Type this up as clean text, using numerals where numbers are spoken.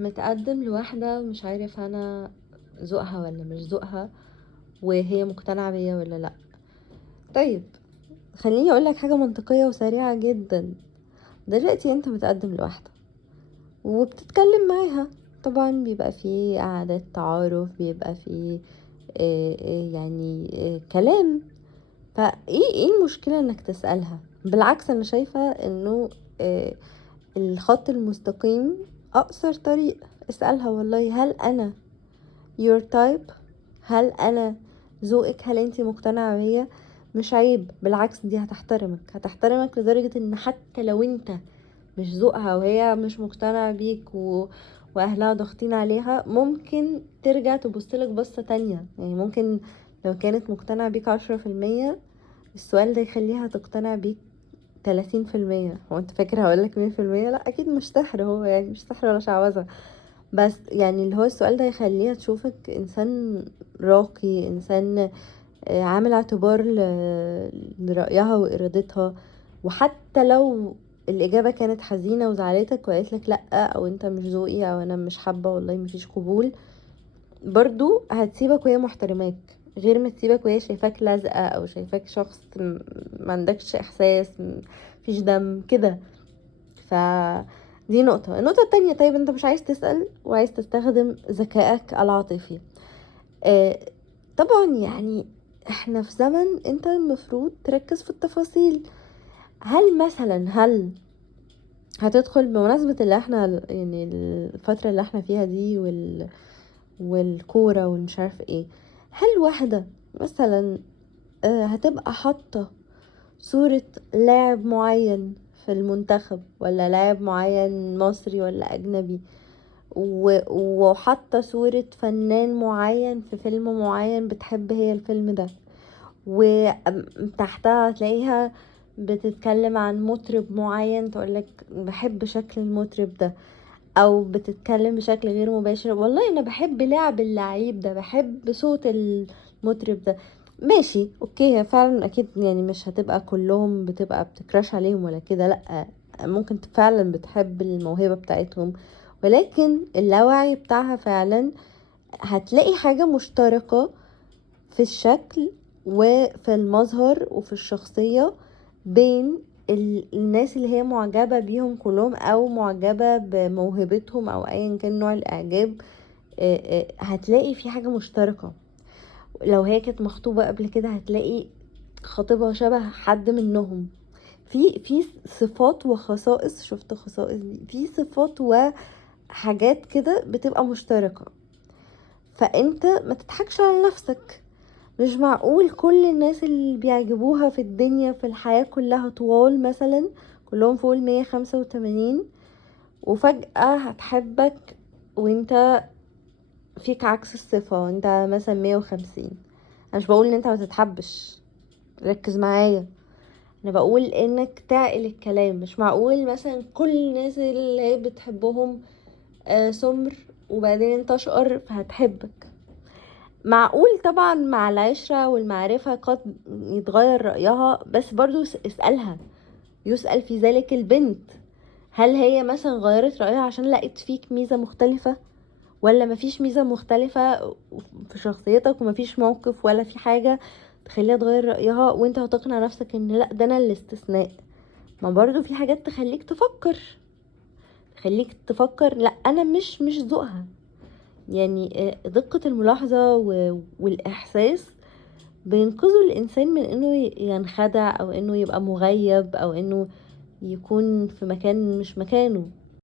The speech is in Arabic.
متقدم لواحدة مش عارف انا ذوقها ولا مش ذوقها، وهي مقتنعة بيا ولا لا. طيب خليني اقولك حاجة منطقية وسريعة جدا. دلوقتي انت متقدم لواحدة وبتتكلم معاها، طبعا بيبقى فيه قعدات تعارف، بيبقى فيه كلام. ايه المشكلة انك تسألها؟ بالعكس انا شايفة انه آه الخط المستقيم اقصر طريق. اسألها والله، هل انا your type؟ هل انا ذوقك؟ هل انتي مقتنعة بيا؟ مش عيب، بالعكس دي هتحترمك لدرجة ان حتى لو انت مش ذوقها وهي مش مقتنعة بيك واهلها ضاغطين عليها، ممكن ترجع تبصلك بصة تانية. يعني ممكن لو كانت مقتنعة بيك 10%، السؤال ده يخليها تقتنع بيك 30%. هو انت فاكر هقولك 100%؟ لا اكيد مش سحر، هو يعني مش سحر ولا شعوذة، بس يعني اللي هو السؤال ده يخليها تشوفك انسان راقي، انسان عامل اعتبار لرأيها وارادتها. وحتى لو الإجابة كانت حزينة وزعلتك وقالت لك لأ، أو أنت مش ذوقي، أو أنا مش حابة، والله مفيش قبول، برضو هتسيبك وهي محترماك، غير ما تسيبك وهي شايفاك لازقة، أو شايفاك شخص ما عندكش إحساس، مفيش دم كده. ف دي النقطة التانية، طيب انت مش عايز تسأل وعايز تستخدم ذكائك العاطفي. آه طبعا يعني احنا في زمن انت المفروض تركز في التفاصيل. هل هتدخل بمناسبة اللي احنا يعني الفترة اللي احنا فيها دي والكورة والمش عارف ايه، هل واحدة مثلا هتبقى حاطة صورة لاعب معين في المنتخب، ولا لاعب معين مصري ولا أجنبي، وحاطة صورة فنان معين في فيلم معين بتحب هي الفيلم ده، وتحتها تلاقيها بتتكلم عن مطرب معين تقولك بحب شكل المطرب ده، او بتتكلم بشكل غير مباشر والله انا بحب لعب اللعيب ده، بحب صوت المطرب ده. ماشي اوكي، هي فعلا اكيد يعني مش هتبقى كلهم بتبقى بتكراش عليهم ولا كده، لا، ممكن فعلا بتحب الموهبة بتاعتهم، ولكن اللاوعي بتاعها فعلا هتلاقي حاجة مشتركة في الشكل وفي المظهر وفي الشخصية بين الناس اللي هي معجبة بيهم كلهم، او معجبة بموهبتهم، او ايا كان نوع الاعجاب. هتلاقي في حاجة مشتركة. لو هي كانت مخطوبة قبل كده هتلاقي خطيبها شبه حد منهم. في صفات وخصائص، شفت خصائص دي، في صفات وحاجات كده بتبقى مشتركة. فانت ما تضحكش على نفسك. مش معقول كل الناس اللي بيعجبوها في الدنيا في الحياة كلها طوال مثلا، كلهم فوق 185، وفجأة هتحبك وانت فيك عكس الصفة، وانت مثلا 150. انا مش بقول ان انت ما تتحبش، ركز معايا، انا بقول انك تعقل الكلام. مش معقول مثلا كل الناس اللي هي بتحبهم سمر، وبعدين انت اشقر فهتحبك. معقول طبعا مع العشرة والمعرفة قد يتغير رأيها، بس برضو اسألها، يسأل في ذلك البنت، هل هي مثلا غيرت رأيها عشان لقيت فيك ميزة مختلفة، ولا مفيش ميزة مختلفة في شخصيتك، ومفيش موقف ولا في حاجة تخليها تغير رأيها، وانت هتقنع نفسك ان لا ده انا الاستثناء؟ ما برضو في حاجات تخليك تفكر لا انا مش ذوقها. يعني دقة الملاحظة والإحساس بينقذوا الإنسان من إنه ينخدع، أو إنه يبقى مغيب، أو إنه يكون في مكان مش مكانه.